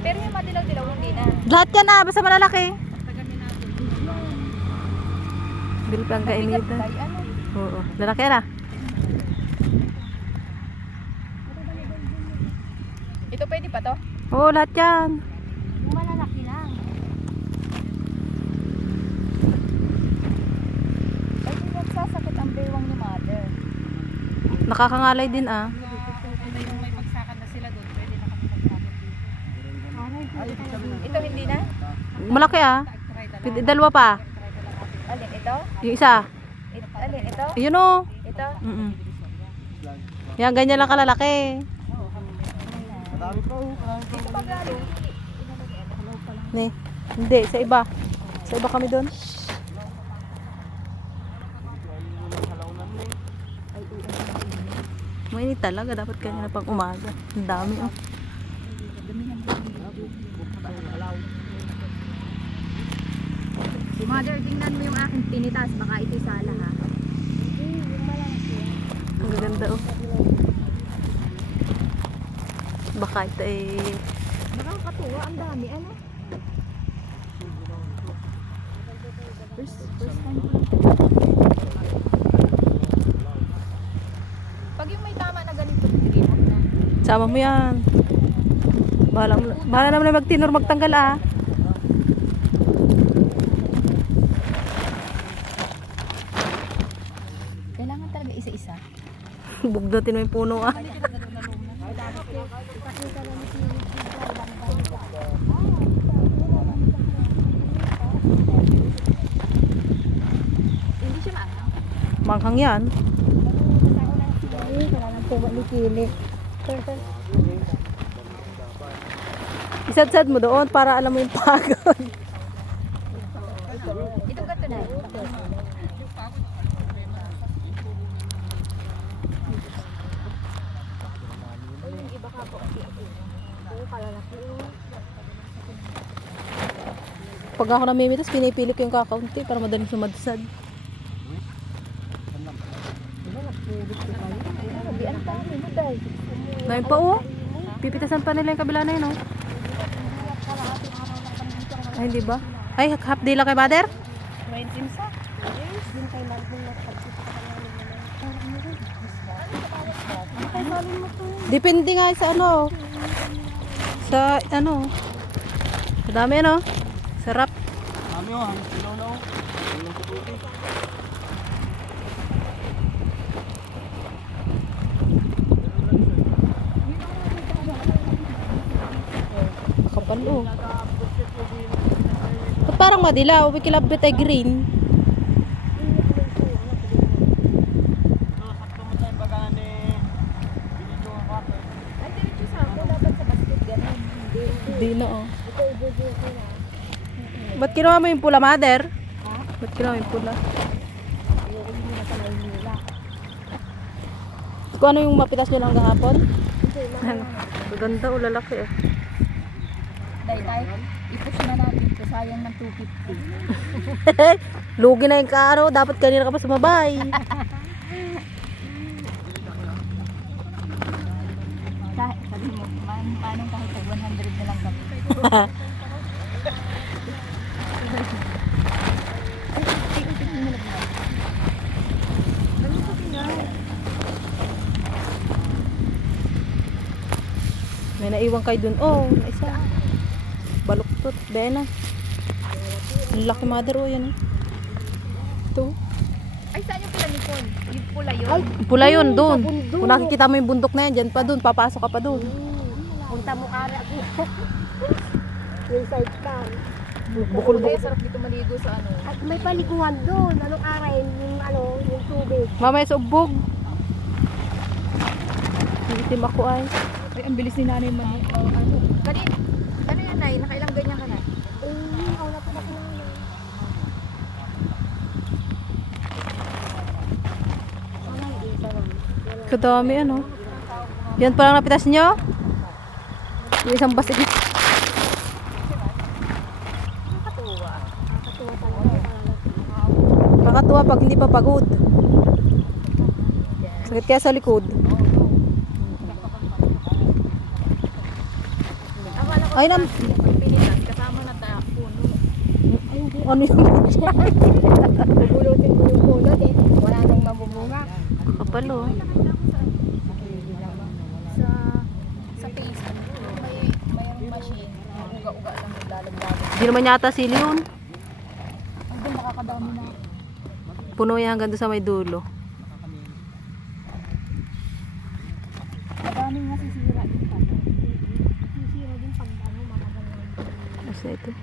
Pero yung madilaw-dilaw hindi na. Lahat yan na, basta malalaki. Bil pang Mabigat kainitan. ba? Ano? Oo, lalaki na. Ito pwede pa to? Oo, lahat yan. Yung malalaki lang. Ay, hindi nagsasakit ang bewang ni mother. Nakakangalay din ah. Yung may pagsakan na sila doon, pwede na kami magsakit dito. Ito hindi na? Malaki ah. Pwede, dalawa pa. Alin, ito? Yung isa. Alin, ito? Yun o. Ito? Yan, ganyan lang kalalaki. Dito pa galing. Ne, hindi, sa iba. Sa iba kami doon. Mainit talaga, dapat kanina pang umaga. Ang dami oh. Mother, tingnan mo yung aking pinitas. Baka ito'y sala ha. Ang gaganda oh. Baka ito eh. Nakakatuwa, ang dami. Ano? First time ko lang. Pag yung may tama na ganito, remote na. Sama mo yan. Bahala naman na magtinor magtanggal ah. Kailangan talaga isa-isa. Bugnatin mo yung puno ah. Hindi siya maangang. Manghang yan. Wala nang tuwa ni Kili. Isad-sad mo doon para alam mo yung pagod. Itong gato na. Yung iba ka po. Oo, kalalaki. Pag ako namimitas, pinipili ko yung kakaunti para madaling sumadsad. Di ang dami mo dahil. Ngayon pa oh. Pipitasan pa nila yung kabila na yun oh. Ay, hindi ba? Ay, half day lang kay mother? 20 sa? Yes, din kay Malvin na Depende nga sa ano. Sa ano. Sa dami ano. Sarap. Kami oh, hanggang ilaw na oh. Walang puputi. Kapal oh. Ba't parang madilaw? Wikilabit ay green. Sakto mo tayo baga ni binidyo ang kape. Ay, diretso sa ako. Dapat sa basket ganun. Hindi. Hindi na oh. Ito, i-video ko na. Ba't kinuha mo yung pula mother? Ba't kinuha mo yung pula? Ayoko hindi na pala yung nila. Kung ano yung mapitas nyo lang kahapon? Hindi, Maganda o lalaki eh. Day, i-push na natin ito. Sayang ng 250. Lugi na yung karo. Dapat kanina ka pa sumabay. Kahit, sabi mo, paano kahit 100 na lang kami. May naiwan kayo dun. Oh, isa. Baluktot. Bena. Ang laki mother oh yan. Ito. Ay, saan yung pinanipon? Yung pula yun? Ay, pula yun dun. Kung nakikita mo yung bundok na yan, dyan pa dun. Papasok ka pa dun. Punta mo ara. Yung side cam. Bukol-bukol. Sarap dito maligo sa ano. At may paliguan doon. Anong aray? Yung tubig. Mamaya sa ubog. Itim ako ay. Ay, ang bilis ni nanay man. Kanina, ano yan, Nay? Nakailang ganyan ka na? Wala pa na kailangan. Kadami ano. Yan pa lang napitas nyo? Yung isang basig. Nakakatuwa pag hindi pa pagod. Sakit kaya sa likod. Akala Ay, nam. Pag pinitas, kasama na tayo puno. Ano yun? Bubulutin mo yung pulot eh. Wala nang mabubunga. Kapal oh. Sa Facebook, mayroong machine. Uga-uga lang naglalaglag. Hindi naman yata sili yun. Ang doon nakakadami na. Puno yan hanggang doon sa may dulo. Madaming nasisira din pa. Sisira din pag ano, mga ganun. Basta ito.